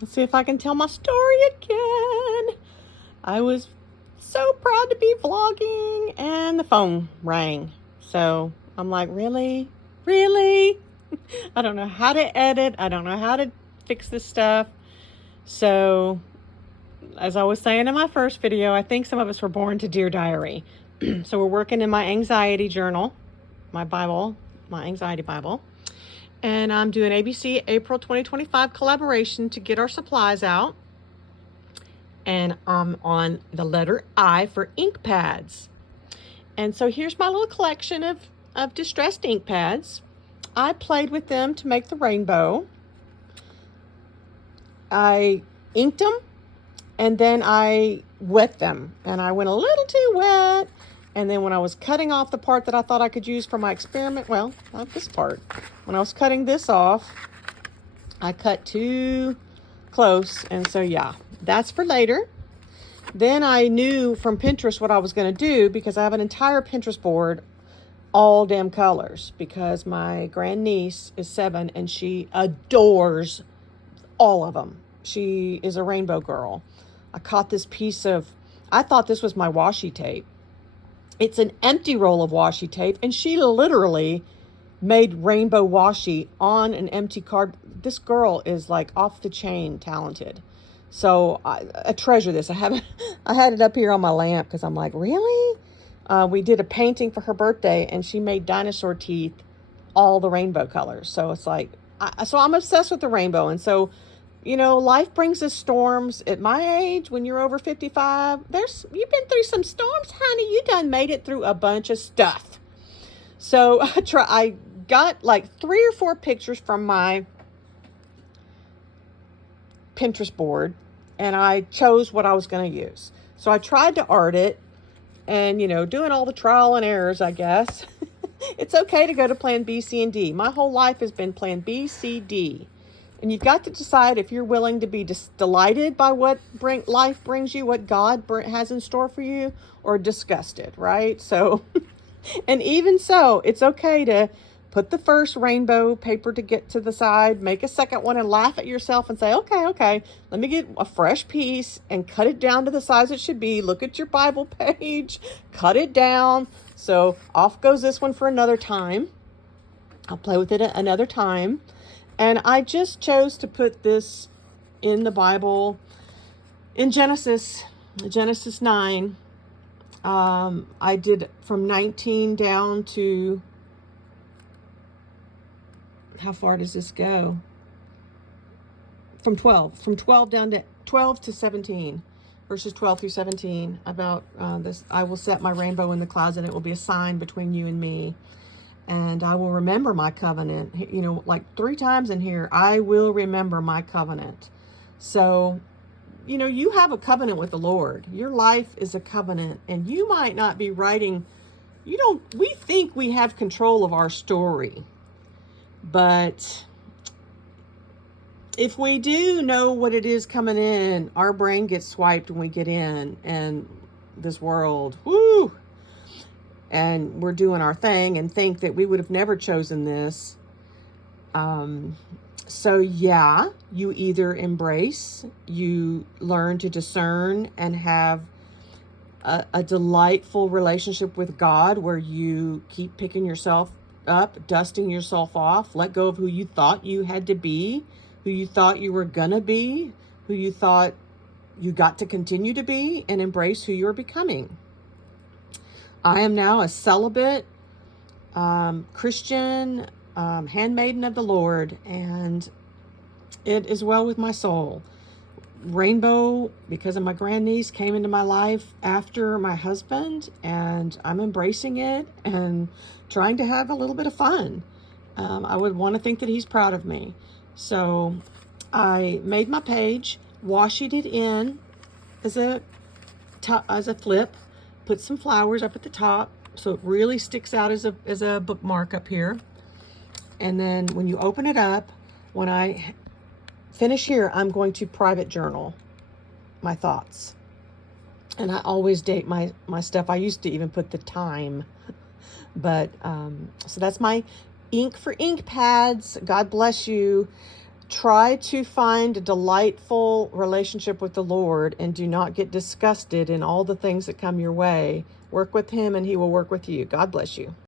Let's see if I can tell my story again. I was so proud to be vlogging and the phone rang. So I'm like, really? Really? I don't know how to edit. I don't know how to fix this stuff. So, as I was saying in my first video, I think some of us were born to Dear Diary. So we're working in my anxiety journal, my Bible, my anxiety Bible. And I'm doing ABC April 2025 collaboration to get our supplies out. And I'm on the letter I for ink pads. And so here's my little collection of distressed ink pads. I played with them to make the rainbow. I inked them and then I wet them. And I went a little too wet. And then when I was cutting off the part that I thought I could use for my experiment, well, not this part. When I was cutting this off, I cut too close. And so, yeah, that's for later. Then I knew from Pinterest what I was going to do because I have an entire Pinterest board, all damn colors, because my grandniece is 7 and she adores all of them. She is a rainbow girl. I caught this piece of, I thought this was my washi tape. It's an empty roll of washi tape, and she literally made rainbow washi on an empty card. This girl is like off the chain talented. So I treasure this. I had it up here on my lamp because I'm like, really? We did a painting for her birthday, and she made dinosaur teeth, all the rainbow colors. So it's like, so I'm obsessed with the rainbow. And so, you know, life brings us storms. At my age, when you're over 55, you've been through some storms, honey. You done made it through a bunch of stuff. So I got like 3 or 4 pictures from my Pinterest board, and I chose what I was going to use. So I tried to art it, and, you know, doing all the trial and errors, I guess. It's okay to go to plan B, C, and D. My whole life has been plan B, C, D. And you've got to decide if you're willing to be delighted by what life brings you, what God has in store for you, or disgusted, right? So, and even so, it's okay to put the first rainbow paper to get to the side, make a second one, and laugh at yourself and say, okay, let me get a fresh piece and cut it down to the size it should be. Look at your Bible page, cut it down. So off goes this one for another time. I'll play with it another time. And I just chose to put this in the Bible in Genesis 9. I did from 19 down to, how far does this go? From 12 down to 12 to 17, verses 12 through 17, about this. I will set my rainbow in the clouds, and it will be a sign between you and me. And I will remember my covenant. You know, like 3 times in here, I will remember my covenant. So, you know, you have a covenant with the Lord. Your life is a covenant, and you might not be writing, we think we have control of our story. But if we do know what it is coming in, our brain gets swiped when we get in, and this world, whoo, and we're doing our thing and think that we would have never chosen this. So yeah, you either embrace, you learn to discern and have a delightful relationship with God where you keep picking yourself up, dusting yourself off, let go of who you thought you had to be, who you thought you were gonna be, who you thought you got to continue to be, and embrace who you're becoming. I am now a celibate Christian handmaiden of the Lord, and it is well with my soul. Rainbow, because of my grandniece, came into my life after my husband, and I'm embracing it and trying to have a little bit of fun. I would want to think that he's proud of me. So I made my page, washied it in as a flip, put some flowers up at the top so it really sticks out as a bookmark up here. And then when you open it up, when I finish here, I'm going to private journal my thoughts. And I always date my stuff. I used to even put the time. But so that's my ink for ink pads. God bless you. Try to find a delightful relationship with the Lord and do not get disgusted in all the things that come your way. Work with Him and He will work with you. God bless you.